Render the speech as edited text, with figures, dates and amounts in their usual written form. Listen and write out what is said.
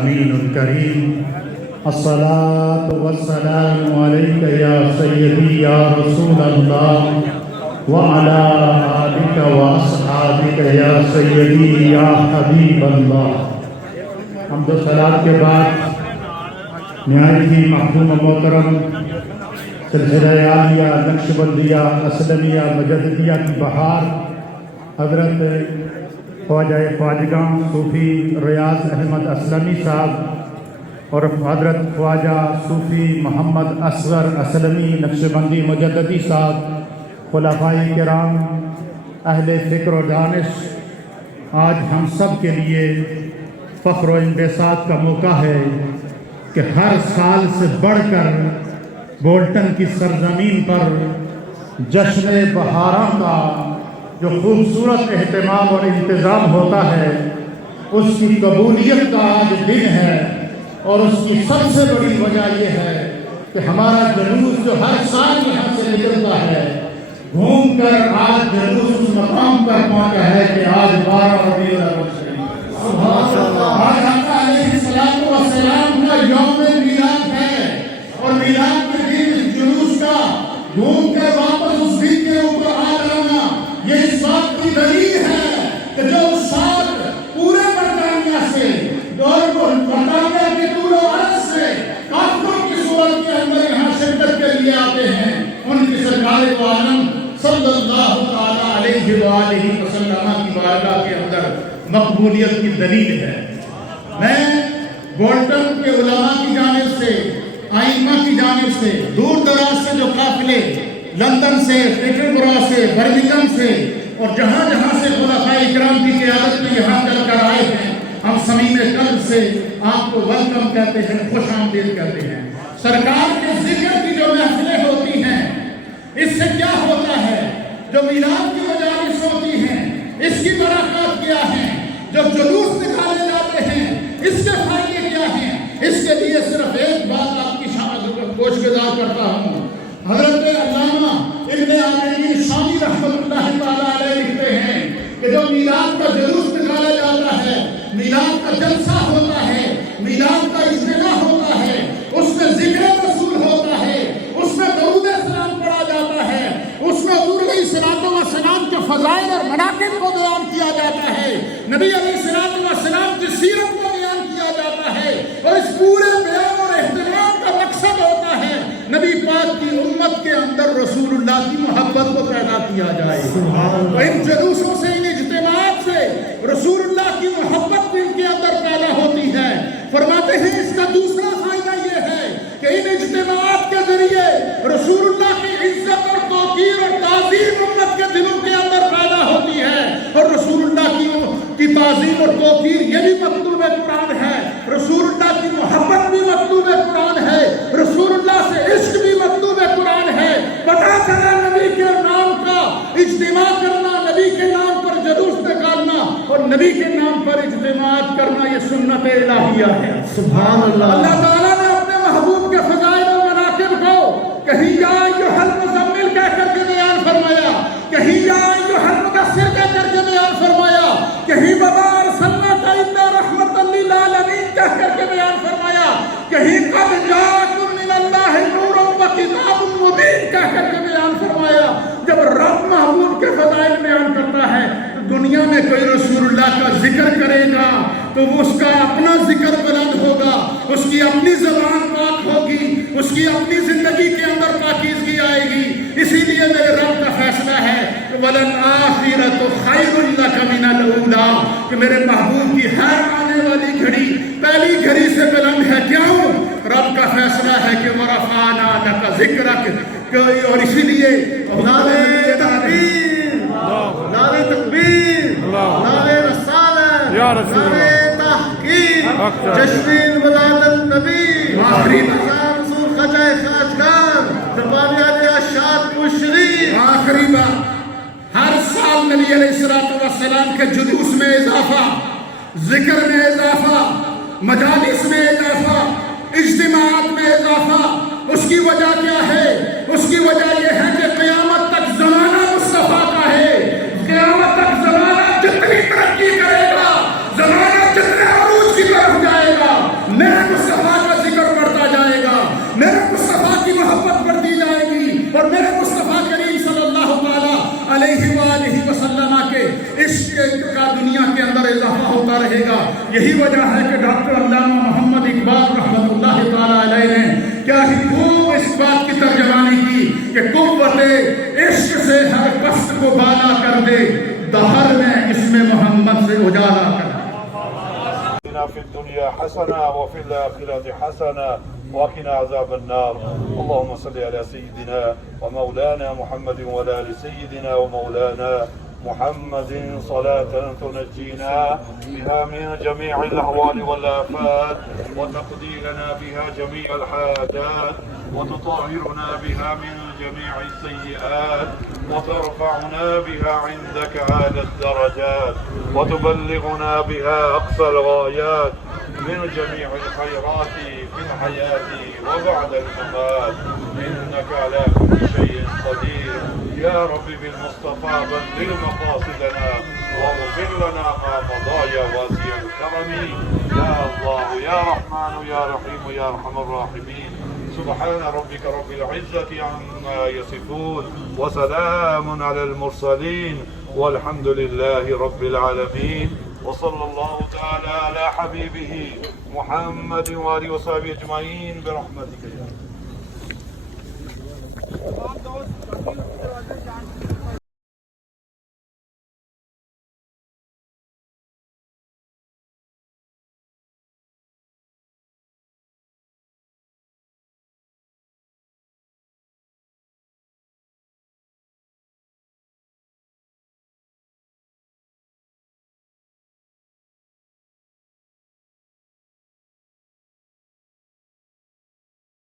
الأمين الكريم الصلاة والسلام عليك يا سيدي يا رسول الله وعلى آلك وأصحابك يا سيدي يا حبيب الله. حمد و صلاة کے بعد نہایت ہی محترم و محترم سلسلہ عالیہ نقش بندیہ اسلمیہ مجددیہ کی بہار حضرت خواجہ خواجگاں صوفی ریاض احمد اسلمی صاحب اور حضرت خواجہ صوفی محمد اصغر اسلمی نقش بندی مجددی صاحب، خلفائے کرام، اہل فکر و دانش، آج ہم سب کے لیے فخر و انبساط کا موقع ہے کہ ہر سال سے بڑھ کر بولٹن کی سرزمین پر جشن بہاراں کا جو خوبصورت اہتمام اور انتظام ہوتا ہے اس کی قبولیت کا آج دن ہے، اور اس کی سب سے بڑی وجہ یہ ہے کہ ہمارا جلوس جو ہر سال یہاں سے نکلتا ہے گھوم کر آج جلوس اس مقام پر پہنچا ہے کہ آج 12 ربیع الاول آج آقا علیہ السلام کا یوم میلاد ہے، اور میلاد کے دن اس جلوس کا گھوم کر واپس اس دن کے اوپر آ جانا یہ اس بات کی دلیل ہے کہ جو استاد پورے برطانیہ سے اور برطانیہ کے دور و عرض سے کافروں کی صورت کے اندر یہاں شرکت کے لیے آتے ہیں، ان کی سرکار دو عالم صلی اللہ تعالیٰ علیہ وآلہ وسلم کی بارگاہ کے اندر مقبولیت کی دلیل ہے۔ میں بولٹن کے علماء کی جانب سے، ائمہ کی جانب سے، دور دراز سے جو قافلے لندن سے، پیٹربرا سے، برمنگھم سے اور جہاں جہاں سے خلفائے کرام کی قیادت میں یہاں چل کر آئے ہیں، ہم صمیم قلب سے آپ کو ویلکم کہتے ہیں، خوش آمدید کہتے ہیں۔ سرکار کے ذکر کی جو محفلیں ہوتی ہیں اس سے کیا ہوتا ہے؟ جو میلاد کی مجالس ہوتی ہیں اس کی برکات کیا ہے؟ جب جلوس نکالے جاتے ہیں اس کے فائدے کیا ہیں؟ اس کے لیے صرف ایک بات آپ کی گوشگزار کرتا ہوں۔ حضرت علامہ ابن عامرین شامی رحمۃ اللہ تعالیٰ علیہ لکھتے ہیں کہ جو میلاد کا جلوس نکالا جاتا ہے، میلاد کا جلسہ ہوتا ہے، میلاد کا اجتماع ہوتا ہے، اس میں ذکر رسول ہوتا ہے، اس میں درود سلام پڑھا جاتا ہے، اس میں حضور علیہ السلام کے فضائل اور مناقب کو بیان کیا جاتا ہے، نبی علیہ السلام کی سیرت کو بیان کیا جاتا ہے، اور اس پورے بیان اور اہتمام کا مقصد ہوتا ہے نبی پاک کی امت کے اندر رسول اللہ کی محبت کو پیدا کیا جائے۔ ان جلوسوں سے، ان اجتماعات سے رسول اللہ کی محبت بھی ان کے اندر پیدا ہوتی ہے۔ فرماتے ہیں اس کا دوسرا فائدہ یہ ہے کہ ان اجتماعات کے ذریعے رسول اللہ کی عزت اور توقیر اور تعظیم امت کے دلوں کے اندر پیدا ہوتی ہے، اور رسول اللہ کی تعظیم اور توقیر یہ بھی مطلوب قرآن ہے، رسول اللہ کی محبت بھی مطلوب قرآن ہے، رسول اللہ سے عشق بھی مطلوب قرآن ہے۔ پتہ چلا نبی کے نام کا اجتماع کرنا، نبی کے نام پر جلوس نکالنا اور نبی کے نام پر اجتماعات کرنا یہ سنت الہیہ ہے۔ سبحان اللہ۔ اللہ تعالیٰ نے اپنے محبوب کے فضائل و مناقب کو کہیں یا ایھا المزمل کہہ کر کے بیان فرمایا، کہیں یا ایھا المدثر کہہ کر کے بیان فرمایا، کہیں وما ارسلناک الا رحمۃ للعالمین کہہ کر کے بیان فرمایا، کہیں قد جاءکم من اللہ نور و کتاب مبین کہہ کر کے بیان فرمایا۔ جب رب محبوب کے فضائل بیان کرتا ہے تو دنیا میں کوئی رسول اللہ کا ذکر کرے گا تو اس کا اپنا ذکر بلند ہوگا، اس کی اپنی زبان پاک ہوگی، اس کی اپنی زندگی کے اندر پاکیزگی آئے گی۔ اسی لیے میرے رب کا فیصلہ ہے وَلَلْآخِرَةُ خَيْرٌ لَكَ مِنَ الْأُولَىٰ کہ میرے محبوب کی ہر آنے والی گھڑی پہلی گھڑی سے بلند ہے۔ کیوں؟ رب کا فیصلہ ہے کہ وَرَفَعْنَا لَكَ ذِكْرَكَ، اور اسی لیے نعرہ تکبیر، نعرہ تکبیر، نعرہ رسالت، نعرہ تحقیق، جشن ولادت النبی، آخری رسول خواجہ خواجگان زبانیان اشاد مشری۔ آخری بات، ہر سال نبی علیہ السلام کے جلوس میں اضافہ، ذکر میں اضافہ، مجالس میں اضافہ، اجتماعات میں اضافہ۔ اس کی وجہ کیا ہے؟ اس کی وجہ یہ ہے کہ قیامت تک زمانہ مصطفیٰ کا ہے، قیامت تک زمانہ جتنی ترقی کرے گا، زمانہ جتنے عروج کی طرف جائے گا، آتنا في الدنيا حسنة وفي الآخرة حسنة وقنا عذاب النار. اللهم صل على سيدنا ومولانا محمد وعلى آل سيدنا ومولانا محمد صلاة تنجينا بها من جميع الأهوال والآفات وتقضي لنا بها جميع الحاجات وتطهرنا بها من جميع السيئات وترفعنا بها عندك أعلى الدرجات وتبلغنا بها أقصى الغايات من جميع الخيرات في الحياة وبعد الممات، إنك على كل شيء قدير. يا رب بالمصطفى بلغ مقاصدنا واغفر لنا ما مضى يا واسع الكرم. يا الله يا رحمن يا رحيم يا أرحم الراحمين. سبحان ربك رب العزة عما يصفون وسلام على المرسلين والحمد لله رب العالمين. وصلى الله تعالى على حبيبه محمد وآله وصحبه أجمعين برحمتك يا رب.